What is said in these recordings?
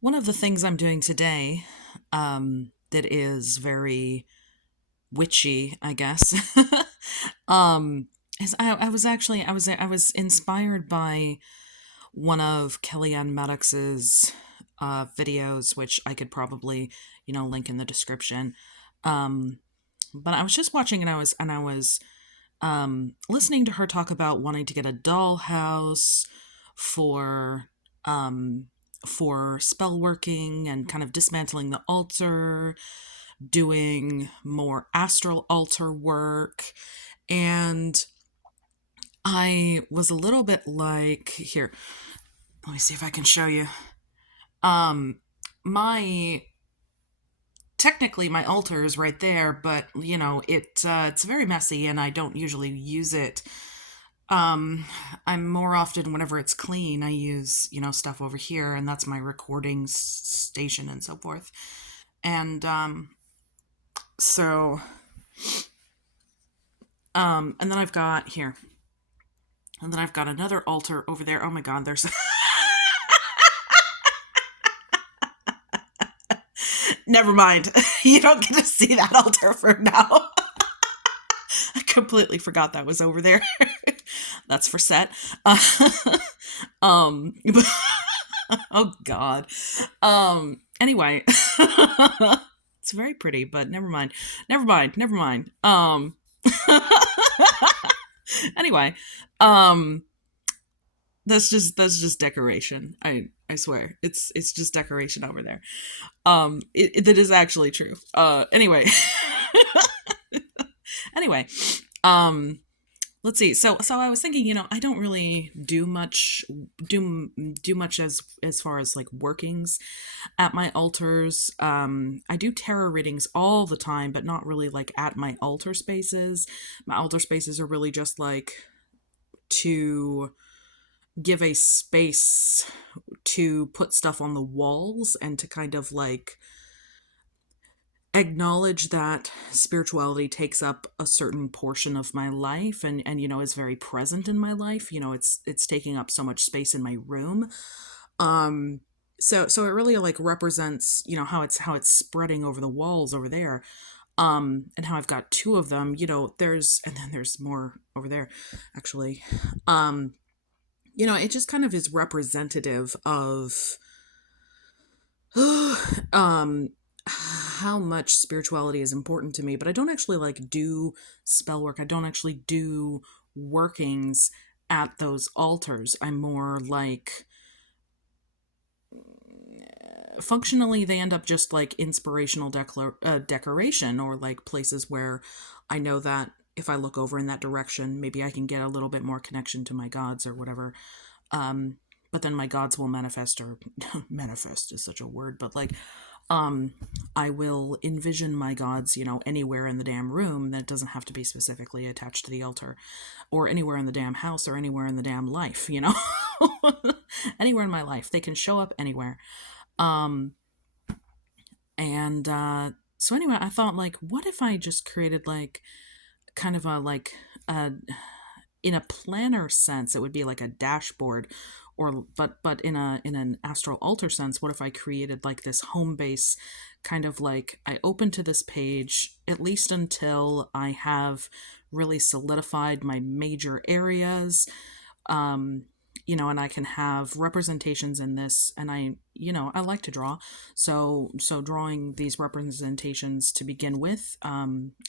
One of the things I'm doing today, that is very witchy, I guess, um, is I was inspired by one of Kellyanne Maddox's videos, which I could probably link in the description. Um, but I was just watching, and I was listening to her talk about wanting to get a dollhouse for um, for spell working and kind of dismantling the altar, doing more astral altar work, and I was a little bit like, here, let me see if I can show you. Um, my technically my altar is right there, but it's very messy, and I don't usually use it. I'm more often, whenever it's clean, I use, stuff over here, and that's my recording station and so forth. And so and then I've got here, and then I've got another altar over there. Oh my god, there's never mind. You don't get to see that altar for now. I completely forgot that was over there. That's for set. Um, oh god. Anyway, it's very pretty, but never mind. Never mind. Never mind. Anyway, um, that's just decoration. I swear, it's just decoration over there. That is actually true. Anyway, anyway, um, let's see. So I was thinking, I don't really do much as far as like workings at my altars. I do tarot readings all the time, but not really like at my altar spaces. My altar spaces are really just like to give a space to put stuff on the walls and to kind of like acknowledge that spirituality takes up a certain portion of my life, and is very present in my life. It's taking up so much space in my room. So it really like represents, how it's spreading over the walls over there. And how I've got two of them. There's, and then there's more over there, actually. um it just kind of is representative of um how much spirituality is important to me. But I don't actually like do spell work. I don't actually do workings at those altars. I'm more like, functionally, they end up just like inspirational decoration, or like places where I know that if I look over in that direction, maybe I can get a little bit more connection to my gods or whatever. um but then my gods will manifest, or manifest is such a word, but like, um I will envision my gods, anywhere in the damn room. That doesn't have to be specifically attached to the altar, or anywhere in the damn house, or anywhere in the damn life, anywhere in my life. They can show up anywhere. um and so anyway, I thought, like, what if I just created like kind of a like a in a planner sense, it would be like a dashboard, or but in an astral altar sense, what if I created like this home base, kind of like I open to this page at least until I have really solidified my major areas. um and I can have representations in this, and I like to draw. So drawing these representations to begin with,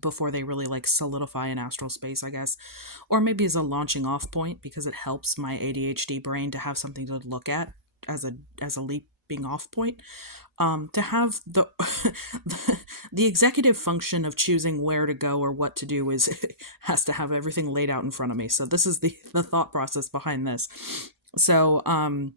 before they really like solidify an astral space, I guess, or maybe as a launching off point, because it helps my ADHD brain to have something to look at as a leaping off point. To have the executive function of choosing where to go or what to do is has to have everything laid out in front of me. So this is the thought process behind this. So I'm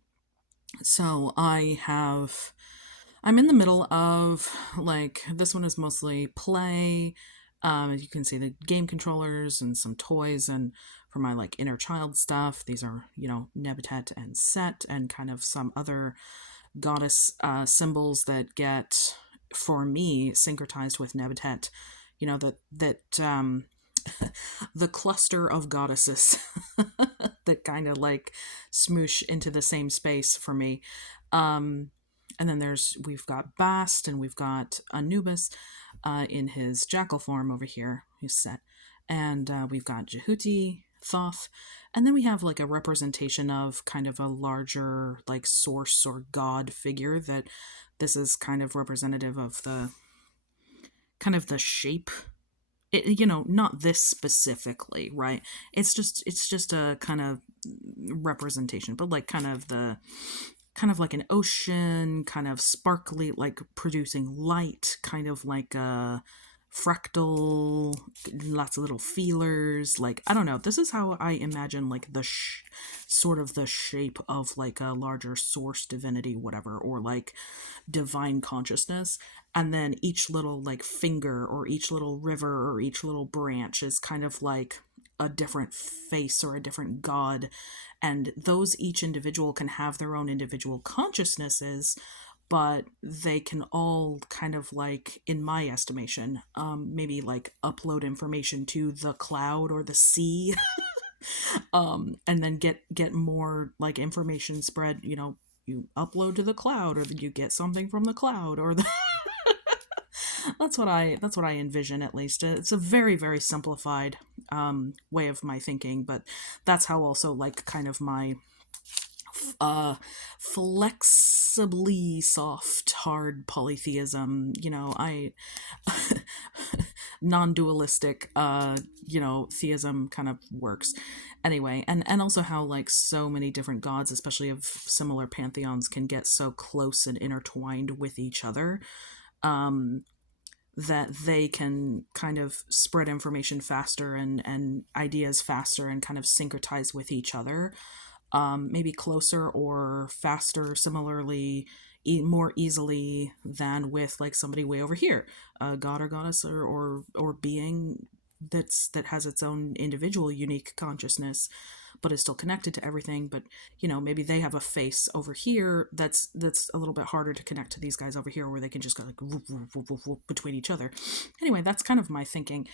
in the middle of, like, this one is mostly play. As you can see, the game controllers and some toys, and for my like inner child stuff, these are, Nebetet and Set, and kind of some other goddess symbols that get, for me, syncretized with Nebetet. That the cluster of goddesses that kind of like smoosh into the same space for me. Um, And then we've got Bast and we've got Anubis in his jackal form over here, who's set. And we've got Jehuti, Thoth, and then we have like a representation of kind of a larger like source or god figure that this is kind of representative of the kind of the shape. Not this specifically, right? It's just a kind of representation, but like kind of like an ocean, kind of sparkly, like producing light, kind of like a fractal, lots of little feelers. Like, I don't know. This is how I imagine like sort of the shape of like a larger source divinity, whatever, or like divine consciousness. And then each little like finger or each little river or each little branch is kind of like a different face or a different god, and those each individual can have their own individual consciousnesses, but they can all kind of like, in my estimation, maybe like upload information to the cloud or the sea, and then get more like information spread. You upload to the cloud, or you get something from the cloud, or that's what I envision, at least. It's a very, very simplified way of my thinking, but that's how also like kind of my flexibly soft hard polytheism, I non-dualistic theism kind of works. Anyway, and also how like so many different gods, especially of similar pantheons, can get so close and intertwined with each other, that they can kind of spread information faster and ideas faster and kind of syncretize with each other, maybe closer or faster, similarly, more easily than with like somebody way over here, a god or goddess or being that has its own individual unique consciousness, but is still connected to everything. But maybe they have a face over here that's a little bit harder to connect to these guys over here, where they can just go like whoop, whoop, whoop, whoop, whoop, between each other. Anyway, that's kind of my thinking.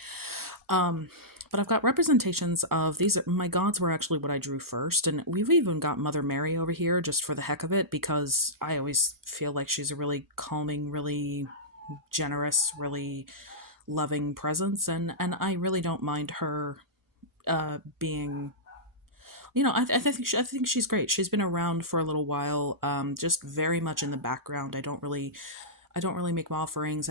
But I've got representations of these. My gods were actually what I drew first, and we've even got Mother Mary over here just for the heck of it, because I always feel like she's a really calming, really generous, really loving presence, and I really don't mind her being. I think she's great. She's been around for a little while, just very much in the background. I don't really make offerings.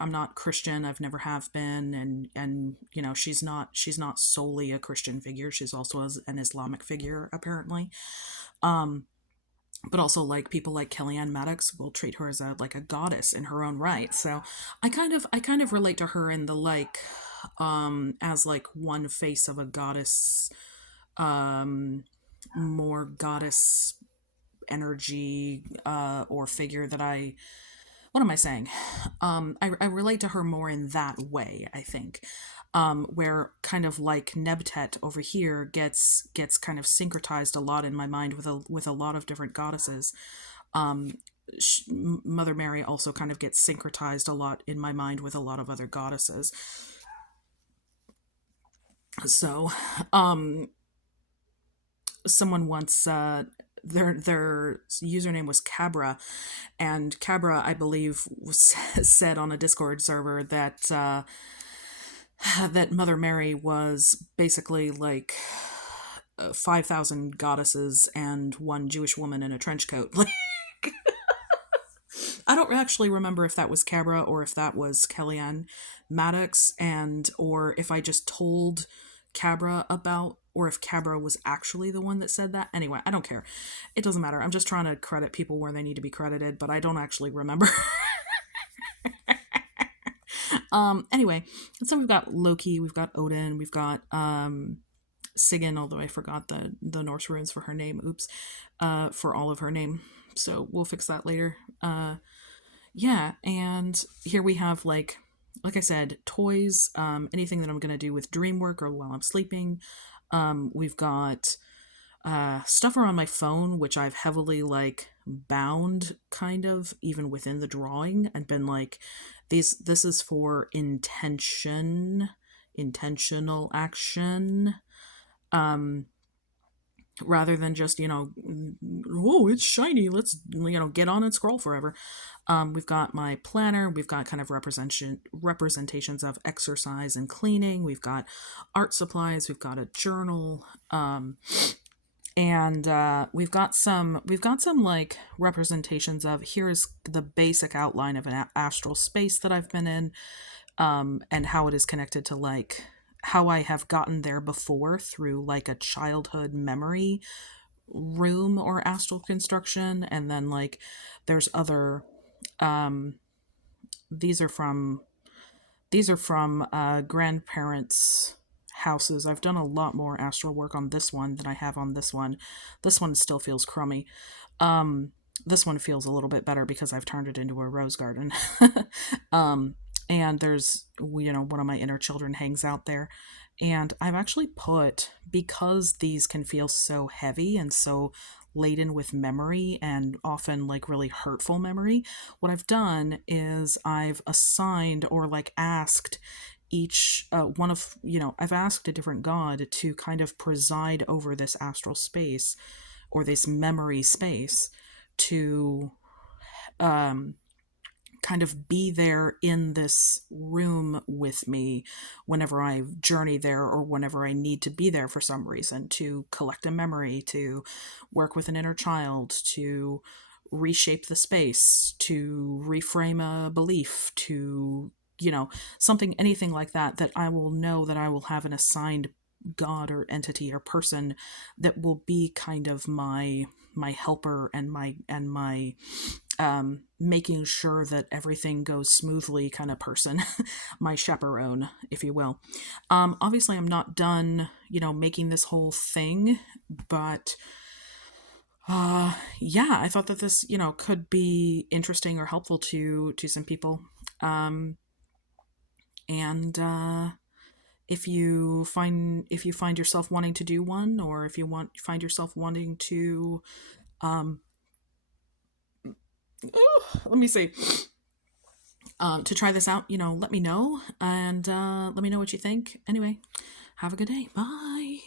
I'm not Christian. I've never have been, and she's not solely a Christian figure. She's also an Islamic figure, apparently. But also, like, people like Kellyanne Maddox will treat her as a goddess in her own right. So I kind of relate to her in the like, as like one face of a goddess, more goddess energy, or figure that I what am I saying? I relate to her more in that way, I think. Where kind of like Nebtet over here gets kind of syncretized a lot in my mind with a lot of different goddesses. Mother Mary also kind of gets syncretized a lot in my mind with a lot of other goddesses. So, someone once their username was Cabra, and Cabra, I believe, said on a Discord server that that Mother Mary was basically like 5,000 goddesses and one Jewish woman in a trench coat. Like, I don't actually remember if that was Cabra or if that was Kellyanne Maddox, and or if I just told Cabra about, or if Cabra was actually the one that said that. Anyway, I don't care. It doesn't matter. I'm just trying to credit people where they need to be credited, but I don't actually remember. Anyway, so we've got Loki, we've got Odin, we've got Sigyn, although I forgot the Norse runes for her name. Oops. For all of her name. So we'll fix that later. Yeah, and here we have like I said, toys, anything that I'm gonna do with dream work or while I'm sleeping. We've got stuff around my phone, which I've heavily like bound kind of even within the drawing and been like, this is for intentional action. rather than just, oh, it's shiny, let's, get on and scroll forever. We've got my planner, we've got kind of representations of exercise and cleaning, we've got art supplies, we've got a journal, and we've got some like representations of, here's the basic outline of an astral space that I've been in, and how it is connected to like how I have gotten there before through like a childhood memory room or astral construction. And then like there's other, these are from grandparents' houses. I've done a lot more astral work on this one than I have on this one. This one still feels crummy. This one feels a little bit better because I've turned it into a rose garden. And there's, one of my inner children hangs out there. And I've actually put, because these can feel so heavy and so laden with memory and often like really hurtful memory, what I've done is I've assigned or like asked each one of, I've asked a different god to kind of preside over this astral space or this memory space, to kind of be there in this room with me whenever I journey there or whenever I need to be there for some reason, to collect a memory, to work with an inner child, to reshape the space, to reframe a belief, to, something, anything like that, that I will know that I will have an assigned god or entity or person that will be kind of my helper and my making sure that everything goes smoothly kind of person, my chaperone, if you will. Obviously, I'm not done, making this whole thing, but yeah, I thought that this, could be interesting or helpful to some people. And if you find yourself wanting to do one, or if you find yourself wanting to, um, let me see, to try this out, let me know, and let me know what you think. Anyway, have a good day. Bye.